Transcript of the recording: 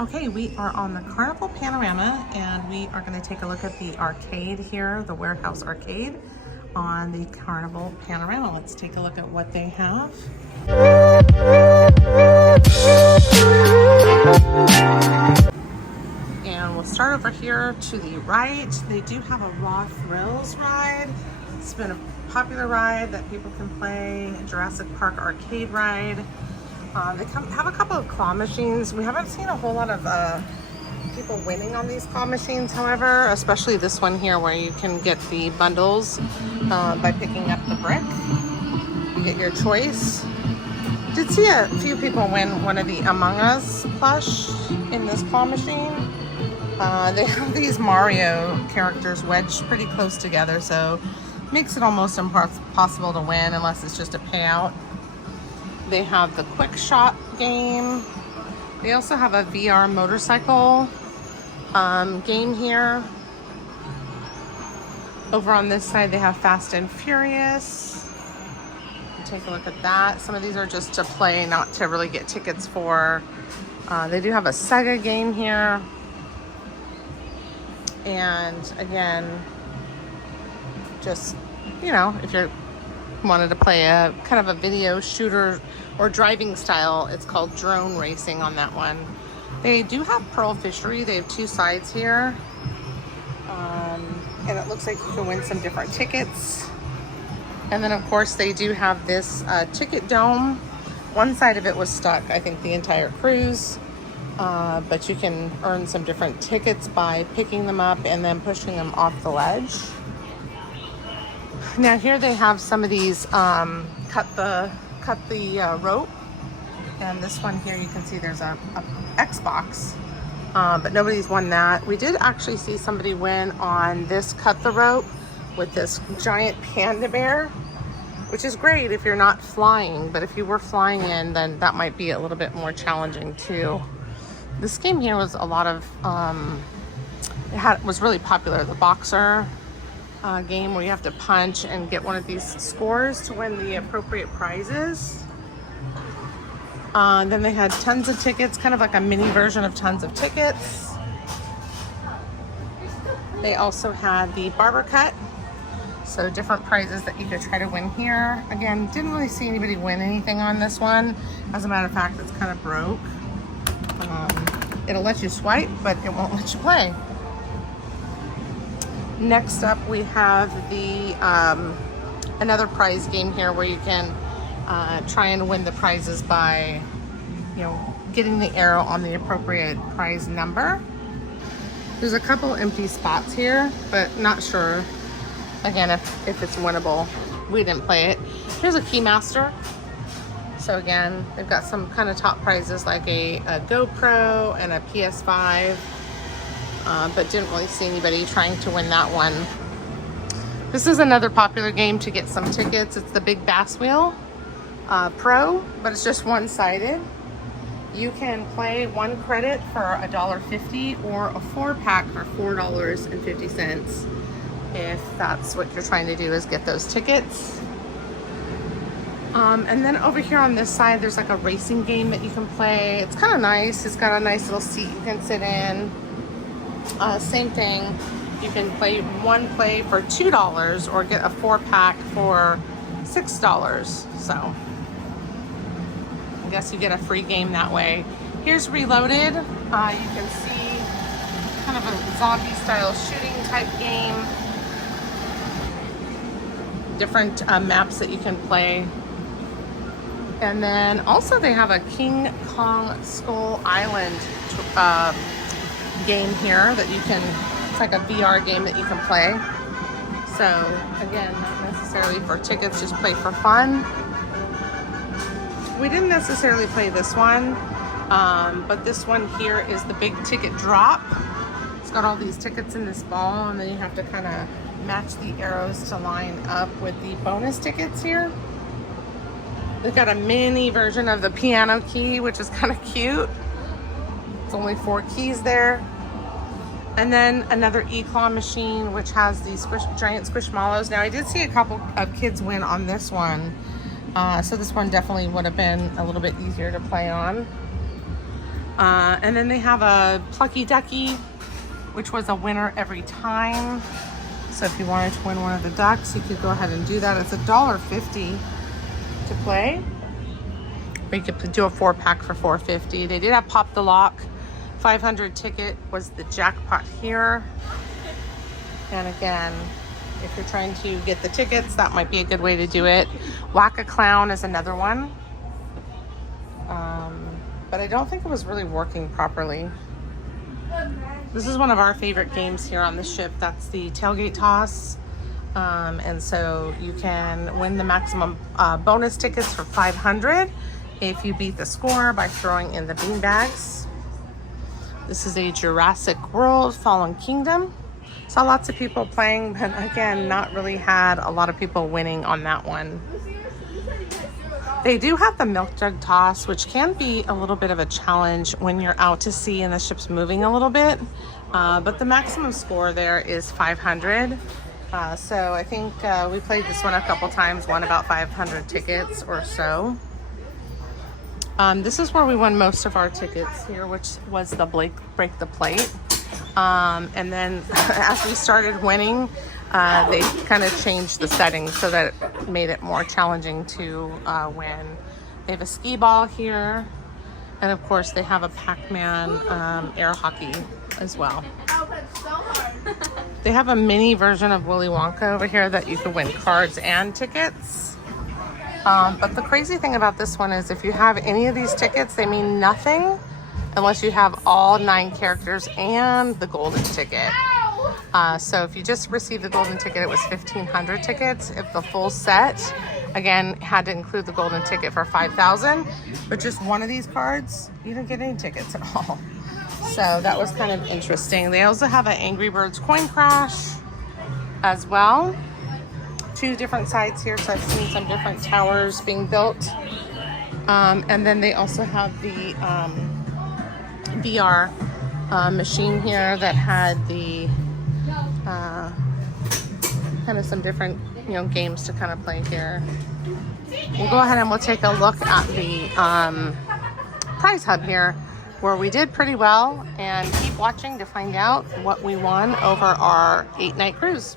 Okay, we are on the Carnival Panorama and we are going to take a look at the arcade here, the warehouse arcade on the Carnival Panorama. Let's take a look at what they have. And we'll start over here to the right. They do have a Raw Thrills ride. It's been a popular ride that people can play, Jurassic Park arcade ride. They have a couple of claw machines. We haven't seen a whole lot of people winning on these claw machines, however, especially this one here where you can get the bundles by picking up the brick. You get your choice. Did see a few people win one of the Among Us plush in this claw machine. They have these Mario characters wedged pretty close together, so makes it almost impossible to win unless it's just a payout. They have the quick shot game. They also have a VR motorcycle game here. Over on this side, they have Fast and Furious. Take a look at that. Some of these are just to play, not to really get tickets for. They do have a Sega game here. And again, just, you know, if you're wanted to play a kind of a video shooter or driving style, it's called drone racing on that one. They do have Pearl Fishery. They have two sides here, and it looks like you can win some different tickets. And then of course they do have this ticket dome. One side of it was stuck, I think the entire cruise, but you can earn some different tickets by picking them up and then pushing them off the ledge. Now here they have some of these cut the rope, and this one here you can see there's a Xbox, but nobody's won that. We did actually see somebody win on this cut the rope with this giant panda bear, which is great if you're not flying, but if you were flying in, then that might be a little bit more challenging too. This game here was a lot of was really popular, the boxer game where you have to punch and get one of these scores to win the appropriate prizes. Then they had tons of tickets, kind of like a mini version of tons of tickets. They also had the barber cut, so different prizes that you could try to win here. Again, didn't really see anybody win anything on this one. As a matter of fact, it's kind of broke. It'll let you swipe, but it won't let you play. Next up, we have the another prize game here where you can try and win the prizes by, you know, getting the arrow on the appropriate prize number. There's a couple empty spots here, but not sure, again, if it's winnable. We didn't play it. Here's a Keymaster. So again, they've got some kind of top prizes like a GoPro and a PS5. But didn't really see anybody trying to win that one. This is another popular game to get some tickets. It's the Big Bass Wheel Pro, but it's just one-sided. You can play 1 credit for $1.50 or a 4-pack for $4.50 if that's what you're trying to do, is get those tickets. And then over here on this side, there's like a racing game that you can play. It's kind of nice. It's got a nice little seat you can sit in. Same thing, you can play one play for $2 or get a 4-pack for $6. So I guess you get a free game that way. Here's Reloaded. You can see kind of a zombie style shooting type game. Different maps that you can play. And then also they have a King Kong Skull Island game here that you can, it's like a VR game that you can play. So again, not necessarily for tickets, just play for fun. We didn't necessarily play this one, but this one here is the big ticket drop. It's got all these tickets in this ball, and then you have to kind of match the arrows to line up with the bonus tickets here. They've got a mini version of the piano key, which is kind of cute. It's only 4 keys there. And then another e-claw machine, which has these giant squishmallows. Now, I did see a couple of kids win on this one. So this one definitely would have been a little bit easier to play on. And then they have a Plucky Ducky, which was a winner every time. So if you wanted to win one of the ducks, you could go ahead and do that. It's $1.50 to play. Or you could do a 4-pack for $4.50. They did have Pop the Lock. 500 ticket was the jackpot here. And again, if you're trying to get the tickets, that might be a good way to do it. Whack a Clown is another one. But I don't think it was really working properly. This is one of our favorite games here on the ship. That's the tailgate toss. And so you can win the maximum bonus tickets for $500 if you beat the score by throwing in the bean bags. This is a Jurassic World Fallen Kingdom. Saw lots of people playing, but again, not really had a lot of people winning on that one. They do have the milk jug toss, which can be a little bit of a challenge when you're out to sea and the ship's moving a little bit. But the maximum score there is 500. So I think we played this one a couple times, won about 500 tickets or so. This is where we won most of our tickets here, which was the Break the Plate. And then as we started winning, they kind of changed the settings so that it made it more challenging to win. They have a skee ball here, and of course they have a Pac-Man air hockey as well. They have a mini version of Willy Wonka over here that you can win cards and tickets. But the crazy thing about this one is if you have any of these tickets, they mean nothing unless you have all 9 characters and the golden ticket. So if you just received the golden ticket, it was 1,500 tickets. If the full set, again, had to include the golden ticket for 5,000, but just one of these cards, you didn't get any tickets at all. So that was kind of interesting. They also have an Angry Birds coin crash as well. 2 different sides here, so I've seen some different towers being built. And then they also have the VR machine here that had the kind of some different games to kind of play here. We'll go ahead and we'll take a look at the prize hub here, where we did pretty well, and keep watching to find out what we won over our 8-night cruise.